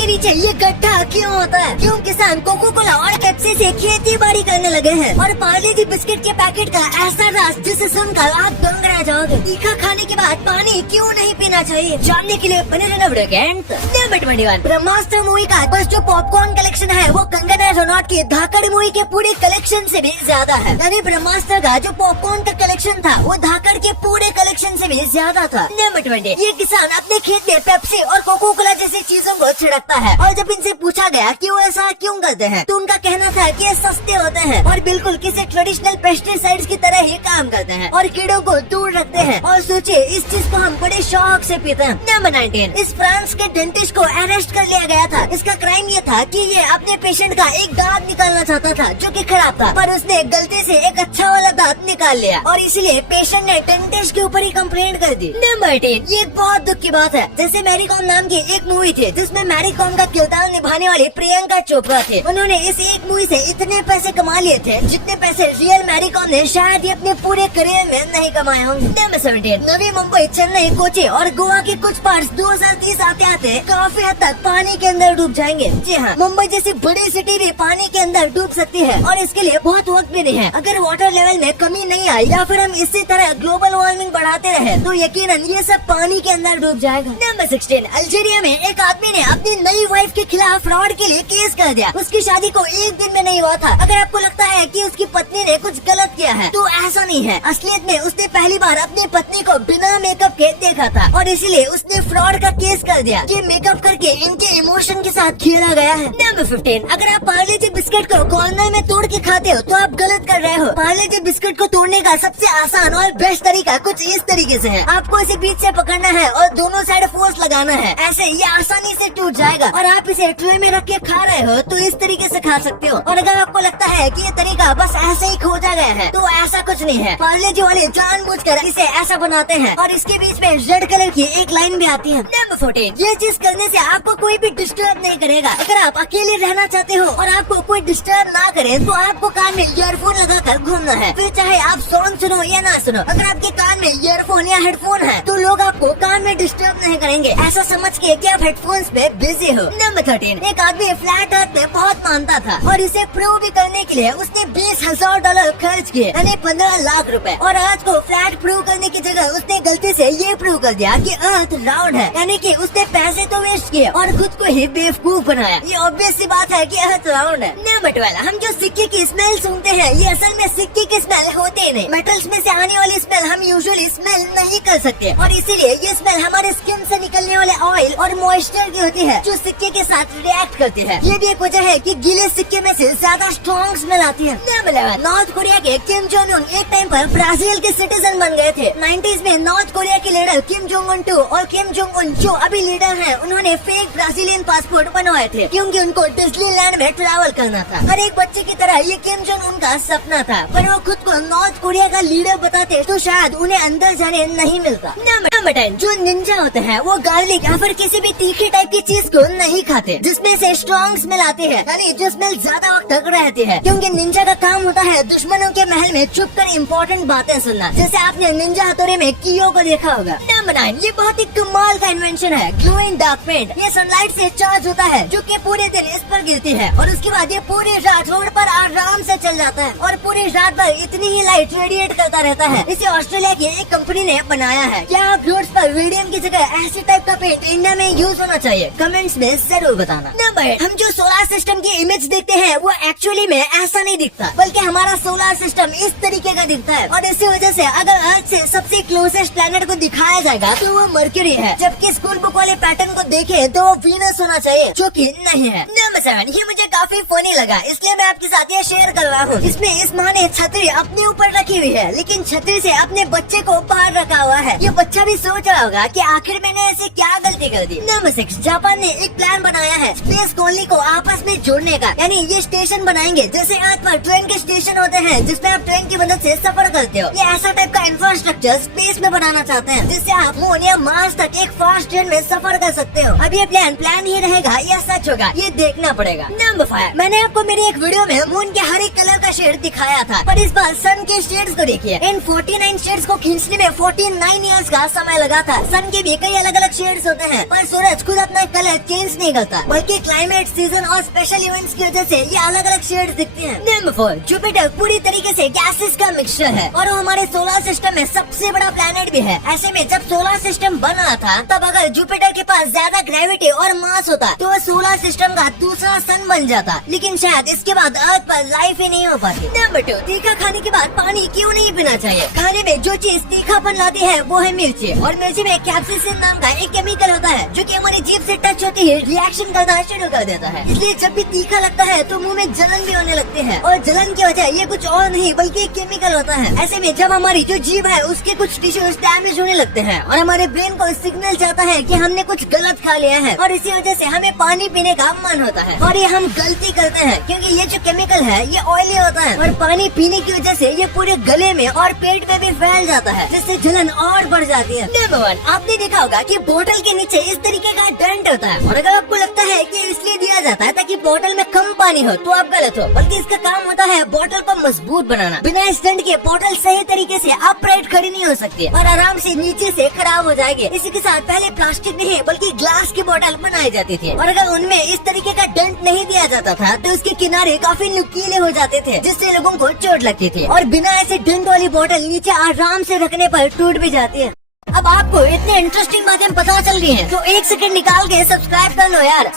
के नीचे ये गड्ढा क्यों होता है? क्यों किसान कोको कोला और पेप्सी से खेती बाड़ी करने लगे हैं? और पार्ले जी बिस्किट के पैकेट का ऐसा राज जिसे सुनकर आप दंग रह जाओगे। तीखा खाने के बाद पानी क्यों नहीं पीना चाहिए? जानने के लिए बने रहना वीडियो के एंड तक। नंबर 21 ब्रह्मास्त्र मूवी का बस जो पॉपकॉर्न कलेक्शन है वो कंगना रनौत की धाकड़ मूवी के पूरे कलेक्शन से भी ज्यादा है। यानी ब्रह्मास्त्र का जो पॉपकॉर्न का कलेक्शन था वो धाकड़ के पूरे कलेक्शन से भी ज्यादा था। नंबर 20 ये किसान अपने खेत में पेप्सी और कोको कोला जैसी चीजों को छिड़कता है और जब इनसे पूछा गया कि वो ऐसा क्यों करते हैं तो उनका कहना था कि ये सस्ते होते हैं और बिल्कुल किसी ट्रेडिशनल पेस्टिसाइड्स की तरह ही काम करते हैं और कीड़ों को दूर रखते हैं। और सोचिए इस चीज को हम बड़े शौक से पीते हैं। नंबर 19 इस फ्रांस के डेंटिस्ट को अरेस्ट कर लिया गया था। इसका क्राइम ये था कि ये अपने पेशेंट का एक दांत निकालना चाहता था जो कि खराब था, पर उसने गलती से एक अच्छा वाला दांत निकाल लिया और इसलिए पेशेंट ने डेंटिस्ट के ऊपर ही कंप्लेंट कर दी। नंबर 18 ये बहुत दुख की बात है। जैसे मैरी कॉम नाम की एक मूवी थी जिसमें मैरी कॉम का किरदार निभाने वाली प्रियंका चोपड़ा थे। उन्होंने इस एक मूवी से इतने पैसे कमा लिए थे जितने पैसे रियल मैरी कॉम ने शायद ही अपने पूरे करियर में नहीं कमाए होंगे। नंबर 17 नवी मुंबई, चेन्नई, कोची और गोवा के कुछ पार्ट्स 2030 आते आते काफी हद तक पानी के अंदर डूब जाएंगे। जी हाँ, मुंबई जैसी बड़ी सिटी भी पानी के अंदर डूब सकती है और इसके लिए बहुत वक्त भी नहीं है। अगर वाटर लेवल में कमी नहीं आई या फिर हम इसी तरह ग्लोबल वार्मिंग बढ़ाते रहे तो यकीनन ये सब पानी के अंदर डूब जाएगा। नंबर 16 अल्जीरिया में एक आदमी ने अपनी नई वाइफ के खिलाफ फ्रॉड के लिए केस कर दिया। उसकी शादी को एक दिन में नहीं हुआ था। अगर आपको लगता है कि उसकी पत्नी ने कुछ गलत किया है तो ऐसा नहीं है। असलियत में उसने पहली बार अपनी पत्नी को बिना मेकअप के देखा था और इसलिए उसने फ्रॉड का केस कर दिया कि मेकअप करके इनके इमोशन के साथ खेला गया है। नंबर 15 अगर आप पार्ले जी बिस्किट को कॉर्नर में तोड़ के खाते हो तो आप गलत कर रहे हो। पार्ले जी बिस्किट को तोड़ने का सबसे आसान और बेस्ट तरीका कुछ इस तरीके से है। आपको इसे बीच से पकड़ना है और दोनों साइड फोर्स लगाना है। ऐसे ये आसानी से टूट जाएगा और आप इसे ट्रे में रख के खा रहे हो तो इस तरीके से खा सकते हो। और अगर आपको लगता है कि ये तरीका बस ऐसे ही खोजा गया है तो ऐसा कुछ नहीं है। पार्ले जी वाले जानबूझकर इसे ऐसा बनाते हैं और इसके बीच में रेड कलर की एक लाइन भी आती है। नंबर 14 ये चीज करने से आपको कोई भी डिस्टर्ब नहीं करेगा। अगर आप अकेले रहना चाहते हो और आपको कोई डिस्टर्ब ना करे तो आपको कान में ईयरफोन लगाकर घूमना है। फिर चाहे आप सॉन्ग सुनो या ना सुनो, अगर आपके कान में ईयरफोन या हेडफोन है तो लोग आपको कान में डिस्टर्ब नहीं करेंगे, ऐसा समझ के कि आप हेडफोन्स में बिजी हो। नंबर 13 एक आदमी फ्लैट अर्थ में बहुत मानता था और इसे प्रूव भी करने के लिए उसने $20,000 खर्च किए, यानी 15 लाख रुपए। और आज को फ्लैट प्रूव करने की जगह उसने गलती से ये प्रूव कर दिया कि अर्थ राउंड है, यानी कि उसने पैसे तो वेस्ट किए और खुद को ही बेवकूफ बनाया। ये ऑब्वियस सी बात है कि अर्थ राउंड है। नंबर 12 हम जो सिक्के की स्मेल सूंघते हैं ये असल में सिक्के की स्मेल होती ही नहीं। मेटल्स में से आने वाली स्मेल हम यूजुअली स्मेल नहीं कर सकते और इसीलिए ये स्मेल हमारे स्किन से निकलने वाले ऑयल और मॉइस्चर की होती है जो सिक्के के साथ रिएक्ट करती है। ये भी एक वजह है कि गीले सिक्के में से ज्यादा स्ट्रॉन्ग स्मेल आती है। नंबर 11 नॉर्थ कोरिया के किम जोंग उन एक टाइम पर ब्राजील के सिटीजन बन गए थे। 90s में नॉर्थ कोरिया के लीडर किम जोंग उन 2 और किम जोंग उन जो अभी लीडर हैं, उन्होंने फेक ब्राजीलियन पासपोर्ट बनवाए थे क्योंकि उनको डिज्नीलैंड में ट्रैवल करना था। हर एक बच्चे की तरह ये किम जोंग उनका सपना था, पर वो खुद को नॉर्थ कोरिया का लीडर बताते तो शायद उन्हें अंदर जाने नहीं मिलता। नंबर 10 जो निंजा होते हैं वो गार्लिक या फिर किसी भी तीखी टाइप की चीज को नहीं खाते जिसमें से स्ट्रॉन्ग स्मेल आती है, यानी जो स्मेल ज्यादा वक्त तक रहती है, क्योंकि निंजा का काम होता है दुश्मनों के महल में छुप कर इम्पोर्टेंट बातें सुनना। जैसे आपने निंजा हथौड़े में कियो को देखा होगा। नंबर 9 ये बहुत ही कमाल का इन्वेंशन है, ग्लोइंग डार्क पेंट। ये सनलाइट से चार्ज होता है जो कि पूरे दिन इस पर गिरती है और उसके बाद ये पूरी रात रोड पर आराम से चल जाता है और पूरी रात भर इतनी ही लाइट रेडिएट करता रहता है। इसे ऑस्ट्रेलिया की एक कंपनी ने बनाया है। क्या आप रोड्स पर रेडियम की जगह ऐसी टाइप का पेंट इंडिया में यूज होना चाहिए? कमेंट्स में जरूर बताना। नंबर 8 हम जो सोलर सिस्टम की इमेज देखते हैं वो एक्चुअली में ऐसा नहीं दिखता, बल्कि हमारा सोलर सिस्टम इस तरीके का दिखता है और इसी वजह से अगर अर्थ से सबसे क्लोजेस्ट प्लैनेट को दिखाया जाएगा तो वो मर्क्यूरी है, जबकि स्कूल बुक वाले पैटर्न को देखे तो वो वीनस होना चाहिए, जो कि नहीं है। नंबर 7 ये मुझे काफी फनी लगा, इसलिए मैं आपके साथ ये शेयर कर रहा हूँ। इसमें इस माँ ने छतरी अपने ऊपर रखी हुई है लेकिन छतरी से अपने बच्चे को बाहर रखा हुआ है। ये बच्चा भी सोच रहा होगा कि आखिर मैंने ऐसे क्या गलती कर दी। नंबर 6 जापान ने एक प्लान बनाया है स्पेस कॉलोनी को आपस में जोड़ने का, यानी ये स्टेशन बनाएंगे जैसे अर्थ पर ट्रेन के स्टेशन होते हैं जिसमें आप ट्रेन की मदद से सफर करते हो। ये ऐसा टाइप का इंफ्रास्ट्रक्चर स्पेस में बनाना चाहते हैं जिससे आप मून या मार्स तक एक फास्ट ट्रेन में सफर कर सकते हो। अब ये प्लान ही रहेगा या सच होगा ये देखना करना पड़ेगा। नंबर 5, मैंने आपको मेरे एक वीडियो में मून के हर एक कलर का शेड दिखाया था, पर इस बार सन के शेड्स को देखिए। इन 49 शेड्स को खींचने में 49 इयर्स का समय लगा था। सन के भी कई अलग अलग शेड्स होते हैं, पर सूरज खुद अपना कलर चेंज नहीं करता, बल्कि क्लाइमेट, सीजन और स्पेशल इवेंट्स की वजह से ये अलग अलग शेड्स दिखते हैं। नंबर 4, जुपिटर पूरी तरीके से गैसेस का मिक्सचर है और वो हमारे सोलर सिस्टम में सबसे बड़ा प्लैनेट भी है। ऐसे में जब सोलर सिस्टम बना था, तब अगर जुपिटर के पास ज्यादा ग्रेविटी और मास होता तो वह सोलर सिस्टम का दूसरा सन बन जाता, लेकिन शायद इसके बाद अर्थ पर लाइफ ही नहीं हो पाती। नंबर 2, तीखा खाने के बाद पानी क्यों नहीं पीना चाहिए? खाने में जो चीज तीखापन लाती है वो है मिर्ची, और मिर्ची में कैप्सिसिन नाम का एक केमिकल होता है जो कि हमारी जीभ से टच होती है रिएक्शन करना शुरू कर देता है। इसलिए जब भी तीखा लगता है तो मुंह में जलन भी होने लगती है, और जलन की वजह ये कुछ और नहीं बल्कि एक केमिकल होता है। ऐसे में जब हमारी जो जीभ है उसके कुछ टिश्यूज डैमेज होने लगते हैं और हमारे ब्रेन को सिग्नल जाता है कि हमने कुछ गलत खा लिया है, और इसी वजह से हमें पानी पीने का मन होता है। और ये हम गलती करते हैं क्योंकि ये जो केमिकल है ये ऑयली होता है, और पानी पीने की वजह से ये पूरे गले में और पेट में भी फैल जाता है, जिससे जलन और बढ़ जाती है। नंबर 1, आपने देखा होगा कि बोतल के नीचे इस तरीके का डेंट होता है, और अगर आपको लगता है कि इसलिए दिया जाता है ताकि बोतल में कम पानी हो, तो आप गलत हो, बल्कि इसका काम होता है बोतल को मजबूत बनाना। बिना इस डेंट के बोतल सही तरीके से अपराइट खड़ी नहीं हो सकती और आराम से नीचे से खराब हो जाएगी। इसी के साथ पहले प्लास्टिक नहीं बल्कि ग्लास की बोतल बनाई जाती थी, और अगर उनमें इस तरीके का डेंट नहीं दिया जाता था तो उसके किनारे काफी नुकीले हो जाते थे, जिससे लोगों को चोट लगती थी, और बिना ऐसे डेंट वाली बोतल नीचे आराम से रखने पर टूट भी जाती है। अब आपको इतने इंटरेस्टिंग बातें पता चल रही हैं, तो 1 सेकंड निकाल के सब्सक्राइब कर लो यार।